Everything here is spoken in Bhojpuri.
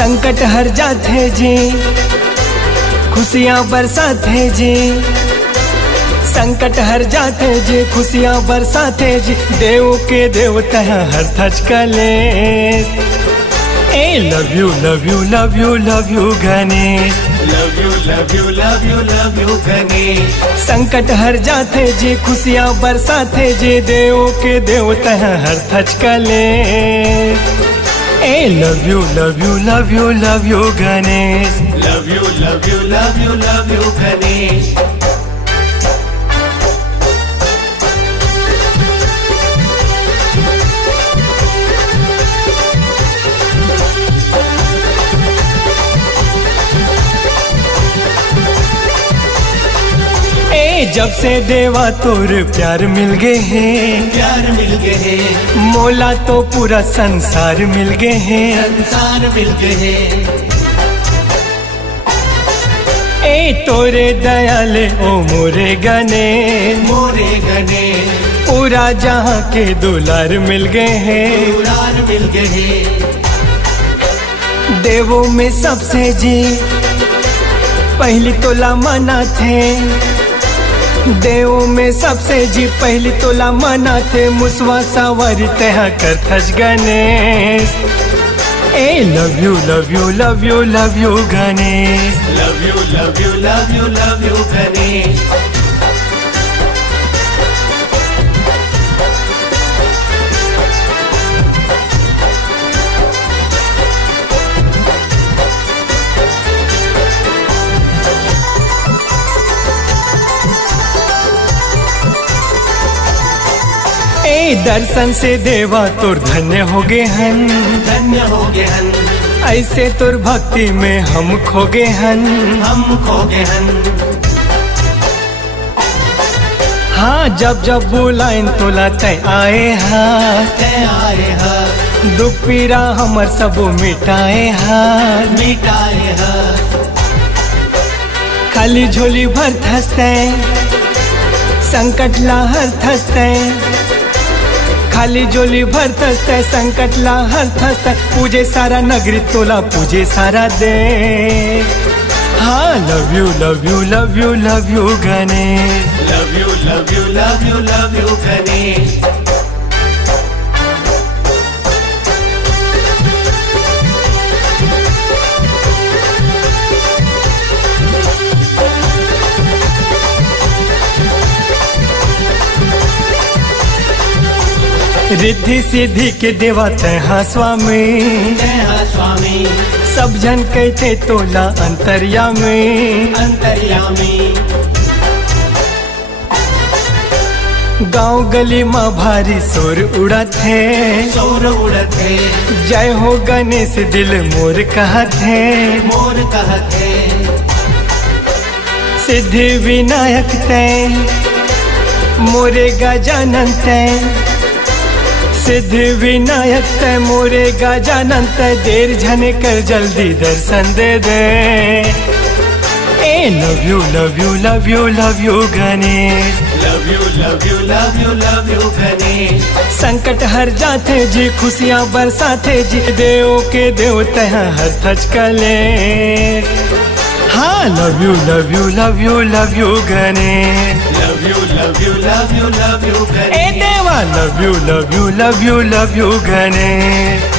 संकट हर जाते जी, खुशियाँ बरसाते जी। संकट हर जाते जी, खुशियाँ बरसाते जी। देव के देवता हर थच कले। ए love you love you love you love you Ganesh, love you love you love you love you Ganesh. संकट हर जाते जी, खुशियाँ बरसाते जी। देव के देवता हर थच कले। ए love you love you love you love you Ganesh, love you love you love you love you Ganesh. जब से देवा तोर प्यार मिल गए हैं, प्यार मिल गए हैं। मोला तो पूरा संसार मिल गए हैं, संसार मिल गए हैं। ए तोरे दयाले ओ मोरे गणेश, मोरे गणेश। पूरा जहाँ के दुलार मिल गए हैं, दुलार मिल गए हैं। देवों में सबसे जी पहली तोला मना थे। देवों में सबसे जी पहली तोला मना थे। मुसवा सवारी तहा कर थच गणेश। ए love you love you love you love you Ganesh, love you love you love you love you Ganesh. दर्शन से देवा तोर धन्य हो गए हन, धन्य हो गए हन। ऐसे तोर भक्ति में हम खो गए हन, हम खो गए हन। हाँ जब जब बुलाइन तोला तय आए हाँ, तय आए हाँ। दुख पीड़ा हमर सबो मिटाए हाँ, मिटाए हाँ। खाली झोली भर थसते, संकट लाहर थसते। खाली झोली भर थसते, संकट लाहर थसते। पूजे सारा नगरी तोला पूजे सारा दे। हाँ love you love you love you love you Ganesh, love you love you love you love you Ganesh. Riddhi Siddhi के देवा तैहा स्वामी, तैहा स्वामी। सब जन कहते तोला अंतर्यामी, अंतर्यामी। गांव गली माँ भारी शोर उड़त है, शोर उड़त है। जय हो गणेश दिल मोर कहत है, मोर कहत है। सिद्धि विनायक तय मोरे गजानन तय, सिद्धि विनायक तय मोरे गजानन तय। देर झने कर जल्दी दर्शन दे दे। ए love you love you love you love you Ganesh, love you love you love you love you Ganesh. संकट हर जाते जी, खुशियाँ बरसाते जी। देव के देवता हर थच कले। हाँ love you love you love you love you Ganesh, love you love you love you love you Ganesh. ए देवा love you love you love you love you Ganesh.